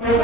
Once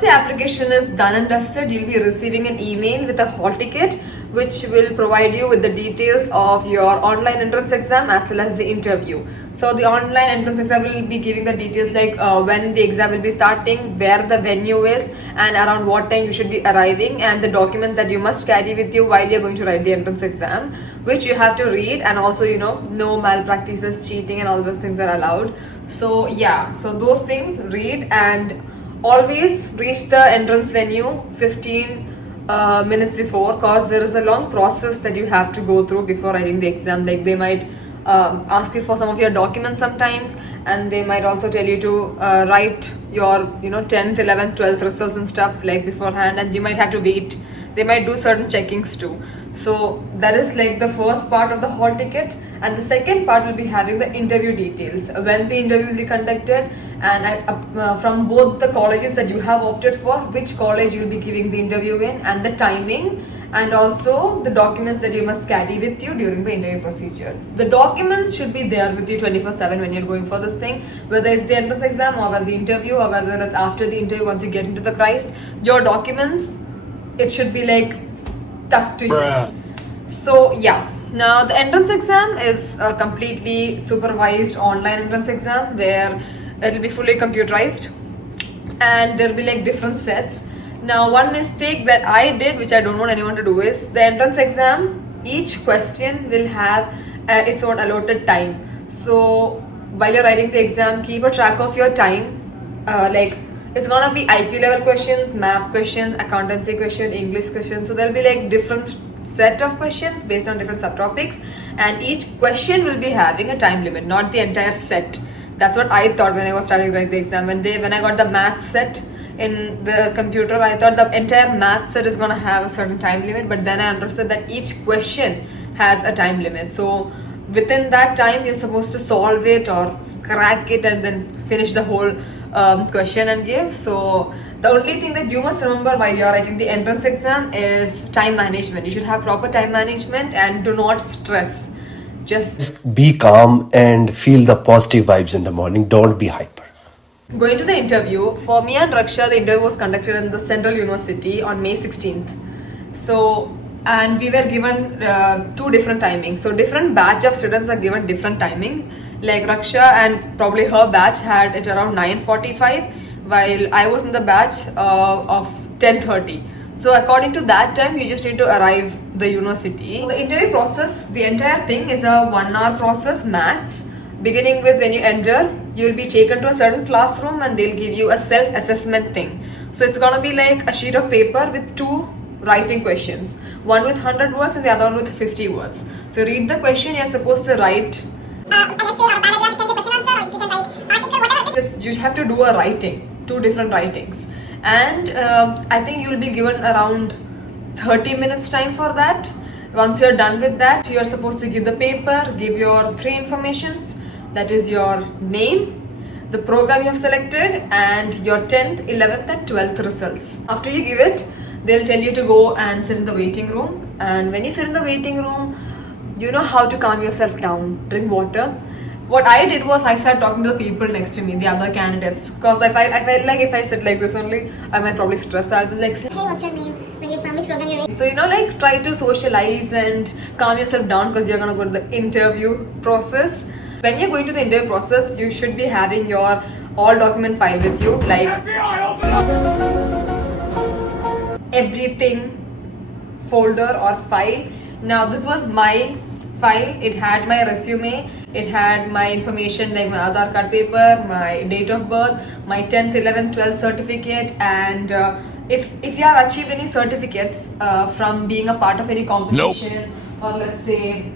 the application is done and dusted, you'll be receiving an email with a hall ticket which will provide you with the details of your online entrance exam as well as the interview. So the online entrance exam will be giving the details like when the exam will be starting, where the venue is, and around what time you should be arriving, and the documents that you must carry with you while you're going to write the entrance exam, which you have to read, and also no malpractices, cheating, and all those things are allowed. So yeah, so those things read, and always reach the entrance venue 15 minutes before, cause there is a long process that you have to go through before writing the exam. Like they might ask you for some of your documents sometimes, and they might also tell you to write your 10th, 11th, 12th results and stuff like beforehand, and you might have to wait. They might do certain checkings too. So that is like the first part of the hall ticket, and the second part will be having the interview details, when the interview will be conducted, and from both the colleges that you have opted for, which college you will be giving the interview in, and the timing, and also the documents that you must carry with you during the interview procedure. The documents should be there with you 24/7 when you're going for this thing, whether it's the entrance exam or the interview, or whether it's after the interview once you get into the Christ. Your documents, it should be like stuck to you. So yeah. Now the entrance exam is a completely supervised online entrance exam where it will be fully computerized, and there will be like different sets. Now one mistake that I did, which I don't want anyone to do, is the entrance exam, each question will have its own allotted time. So while you're writing the exam, keep a track of your time. Like it's gonna be IQ level questions, math questions, accountancy question, English questions. So there'll be like different set of questions based on different subtopics, and each question will be having a time limit, not the entire set. That's what I thought when I was starting to write the exam. When I got the math set in the computer, I thought the entire math set is gonna have a certain time limit, but then I understood that each question has a time limit. So within that time, you're supposed to solve it or crack it and then finish the whole question and give. So the only thing that you must remember while you're writing the entrance exam is time management. You should have proper time management and do not stress. Just be calm and feel the positive vibes in the morning. Don't be hyper. Going to the interview, for me and Raksha, the interview was conducted in the Central University on May 16th. So, and we were given two different timings. So different batch of students are given different timing. Like Raksha and probably her batch had it around 9:45, while I was in the batch of 10:30. So according to that time, you just need to arrive the university. The interview process, the entire thing is a 1 hour process max. Beginning with when you enter, you will be taken to a certain classroom and they'll give you a self-assessment thing. So it's gonna be like a sheet of paper with two writing questions, one with 100 words and the other one with 50 words. So read the question, you're supposed to write an essay or a paragraph, can be question answer, or you can write article, whatever. Just you have to do a writing, two different writings, and I think you'll be given around 30 minutes time for that. Once you're done with that, you're supposed to give the paper, give your three informations, that is your name, the program you have selected, and your 10th, 11th and 12th results. After you give it, they'll tell you to go and sit in the waiting room, and when you sit in the waiting room, you know how to calm yourself down, drink water. What I did was I started talking to the people next to me, the other candidates, because I felt like if I sit like this only, I might probably stress. I'll be like, hey, what's your name? Where you from? Which program you're in? So like try to socialize and calm yourself down, because you're gonna go to the interview process. When you're going to the interview process, you should be having your all document file with you, like everything folder or file. Now this was my file. It had my resume, it had my information like my Aadhaar card paper, my date of birth, my 10th, 11th, 12th certificate, and if you have achieved any certificates from being a part of any competition, or let's say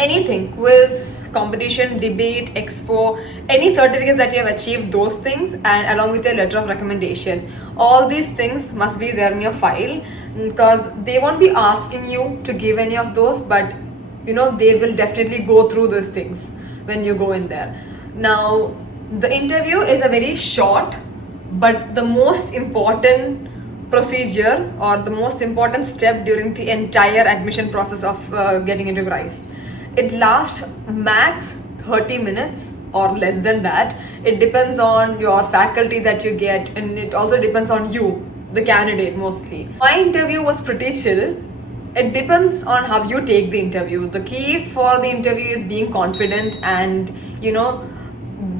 anything, quiz, competition, debate, expo, any certificates that you have achieved, those things, and along with your letter of recommendation, all these things must be there in your file, because they won't be asking you to give any of those, but they will definitely go through these things when you go in there. Now, the interview is a very short but the most important procedure or the most important step during the entire admission process of getting into Christ. It lasts max 30 minutes or less than that. It depends on your faculty that you get, and it also depends on you, the candidate, mostly. My interview was pretty chill. It depends on how you take the interview. The key for the interview is being confident and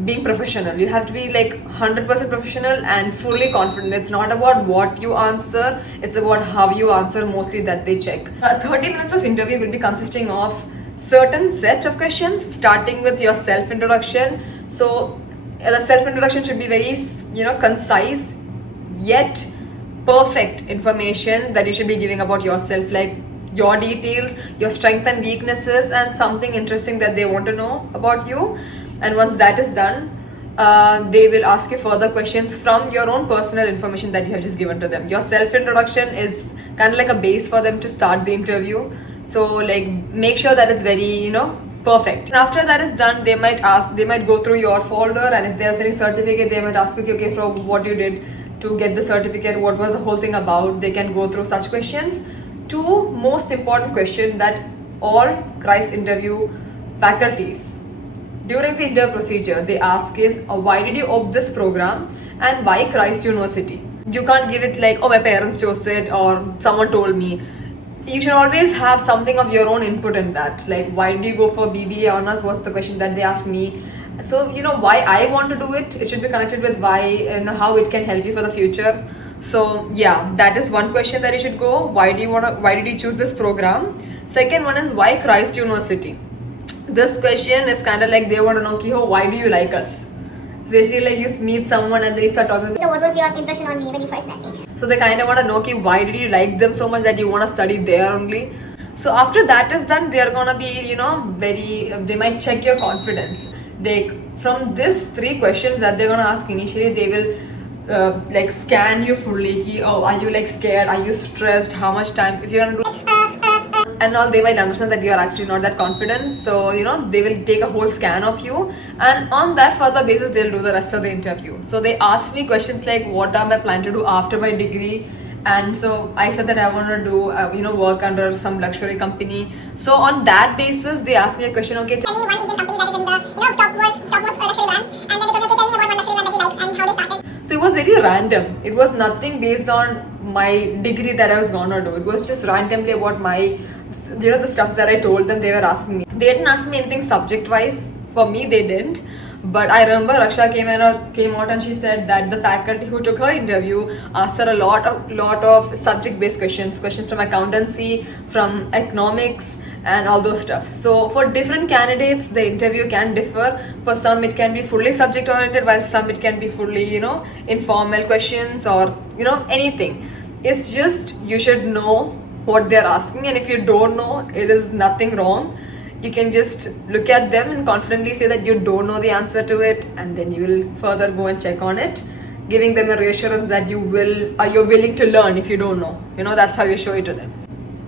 being professional. You have to be like 100% professional and fully confident. It's not about what you answer, it's about how you answer mostly that they check. 30 minutes of interview will be consisting of certain sets of questions, starting with your self-introduction. So the self-introduction should be very concise yet perfect information that you should be giving about yourself, like your details, your strengths and weaknesses, and something interesting that they want to know about you. And once that is done, they will ask you further questions from your own personal information that you have just given to them. Your self-introduction is kind of like a base for them to start the interview. So like make sure that it's very, perfect. And after that is done, they might go through your folder, and if there's any certificate, they might ask you, okay, so what you did to get the certificate, what was the whole thing about. They can go through such questions. Two most important questions that all Christ interview faculties during the interview procedure they ask is, why did you opt this program and why Christ University? You can't give it like, oh, my parents chose it or someone told me. You should always have something of your own input in that. Like, why did you go for BBA honors was the question that they asked me. So why I want to do it, it should be connected with why and how it can help you for the future. So yeah, that is one question that you should go. Why did you choose this program? Second one is, why Christ University? This question is kind of like they want to know, why do you like us? It's basically like you meet someone and then you start talking. So what was your impression on me when you first met me? So they kind of want to know, why did you like them so much that you want to study there only? So after that is done, they are gonna be, they might check your confidence. From these three questions that they're gonna ask initially, they will scan you fully. Are you like scared? Are you stressed? How much time? If you're gonna do and now they might understand that you are actually not that confident. So they will take a whole scan of you, and on that further basis they'll do the rest of the interview. So they asked me questions like, what am I planning to do after my degree? And so I said that I want to do work under some luxury company. So on that basis they asked me a question, okay, Tell me one Indian company that is in the topmost luxury brands, and then they told me, okay, tell me about one luxury brand that you like and how they started. So it was very random. It was nothing based on my degree that I was gonna do. It was just randomly about my, the stuff that I told them they were asking me. They didn't ask me anything subject wise. For me, they didn't. But I remember Raksha came out and she said that the faculty who took her interview asked her a lot of subject-based questions from accountancy, from economics, and all those stuff. So for different candidates, the interview can differ. For some, it can be fully subject-oriented, while some it can be fully, informal questions or anything. It's just you should know what they're asking, and if you don't know, it is nothing wrong. You can just look at them and confidently say that you don't know the answer to it, and then you will further go and check on it, giving them a reassurance that you're willing to learn if you don't know. That's how you show it to them.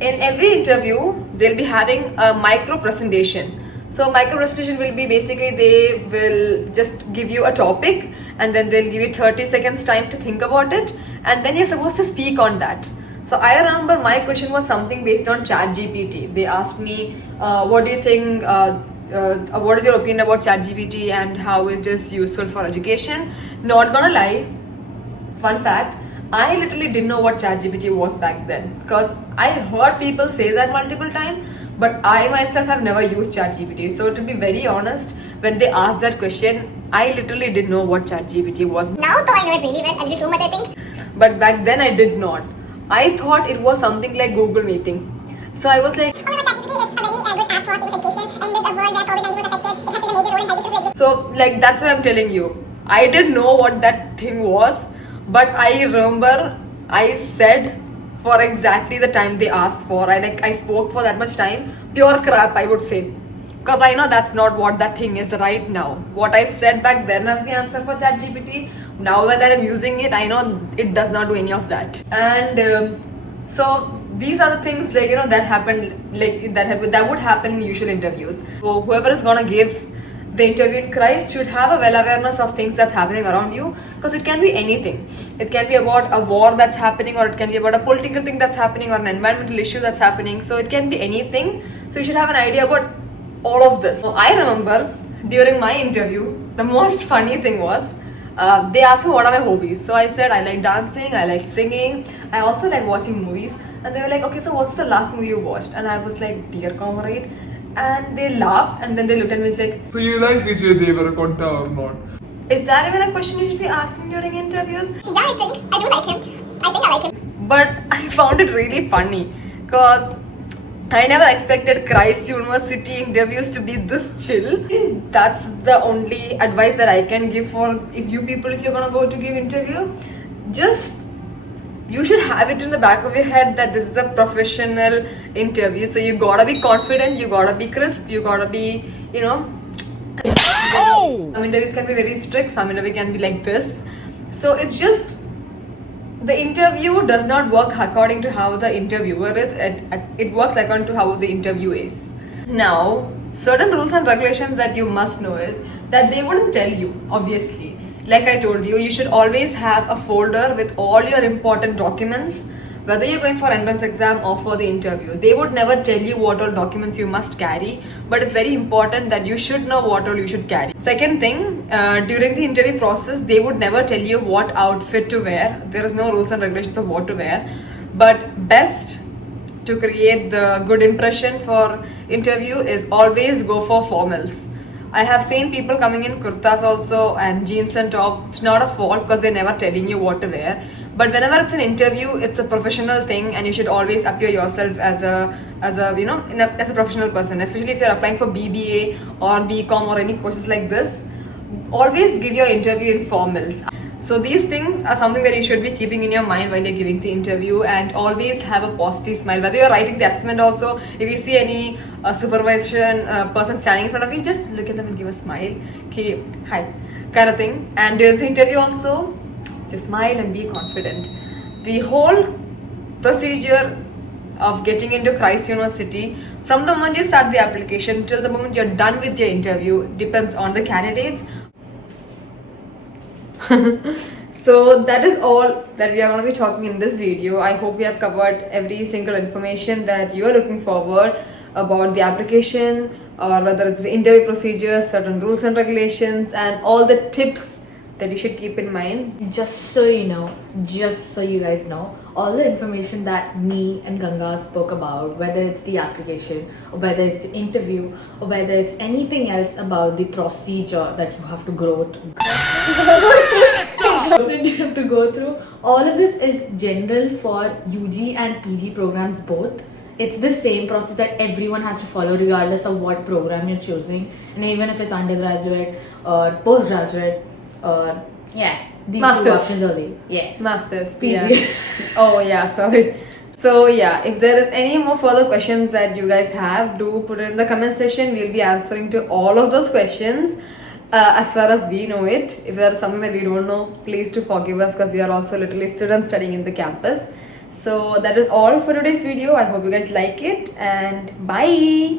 In every interview, they'll be having a micro presentation. So micro presentation will be basically they will just give you a topic and then they'll give you 30 seconds time to think about it, and then you're supposed to speak on that. So I remember my question was something based on ChatGPT. They asked me, what do you think, what is your opinion about ChatGPT and how is this useful for education? Not gonna lie, fun fact, I literally didn't know what ChatGPT was back then, because I heard people say that multiple times, but I myself have never used ChatGPT. So to be very honest, when they asked that question, I literally didn't know what ChatGPT was. Now though I know it really well, a little too much I think. But back then I did not. I thought it was something like Google Meeting. So I was like, Oh my god, ChatGPT is a very good app for people's education, and in this world where COVID-19 was affected, it has played a major role in helping people. so like that's why I'm telling you. I didn't know what that thing was, but I remember I said for exactly the time they asked for. I spoke for that much time. Pure crap, I would say. Because I know that's not what that thing is right now. What I said back then as the answer for ChatGPT, now that I'm using it, I know it does not do any of that. And so these are the things like that happen, like that would happen in usual interviews. So whoever is gonna give the interview in Christ should have a well awareness of things that's happening around you, because it can be anything. It can be about a war that's happening, or it can be about a political thing that's happening, or an environmental issue that's happening. So it can be anything. So you should have an idea about all of this. So I remember during my interview, the most funny thing was they asked me what are my hobbies. So I said I like dancing, I like singing, I also like watching movies. And they were like, okay, so what's the last movie you watched? And I was like, Dear Comrade. And they laughed, and then they looked at me and said, So you like Vijay Deverakonda or not? is that even a question you should be asking during interviews? Yeah, I think. I do like him. I think I like him. But I found it really funny because I never expected Christ University interviews to be this chill. That's the only advice that I can give for if you're gonna go to give interview. Just you should have it in the back of your head that this is a professional interview. So you gotta be confident, you gotta be crisp, you gotta be, some interviews can be very strict, some interview can be like this. So it's just the interview does not work according to how the interviewer is, it works according to how the interview is. Now, certain rules and regulations that you must know is that they wouldn't tell you, obviously. Like I told you, you should always have a folder with all your important documents, whether you're going for entrance exam or for the interview. They would never tell you what all documents you must carry, but it's very important that you should know what all you should carry. Second thing, during the interview process, they would never tell you what outfit to wear. There is no rules and regulations of what to wear, but best to create the good impression for interview is always go for formals. I have seen people coming in kurtas also and jeans and top. It's not a fault because they're never telling you what to wear. But whenever it's an interview, it's a professional thing, and you should always appear yourself as a professional person. Especially if you're applying for BBA or BCom or any courses like this, always give your interview in formals. So these things are something that you should be keeping in your mind while you're giving the interview, and always have a positive smile. Whether you're writing the assessment also, if you see any supervision person standing in front of you, just look at them and give a smile. Okay, hi, kind of thing. And during the interview also, just smile and be confident. The whole procedure of getting into Christ University, from the moment you start the application till the moment you're done with your interview, depends on the candidates. So that is all that we are going to be talking in this video. I hope we have covered every single information that you are looking forward about the application, or whether it's the interview procedures, certain rules and regulations, and all the tips that you should keep in mind. Just so you guys know, all the information that me and Ganga spoke about, whether it's the application or whether it's the interview or whether it's anything else about the procedure that you have to go through, all of this is general for UG and PG programs both. It's the same process that everyone has to follow regardless of what program you're choosing, and even if it's undergraduate or postgraduate or these Masters. two options only. Masters. PG. Yeah. Oh yeah, sorry. So yeah, if there is any more further questions that you guys have, do put it in the comment section. We'll be answering to all of those questions as far as we know it. If there is something that we don't know, please to forgive us, because we are also literally students studying in the campus. So that is all for today's video. I hope you guys like it, and bye.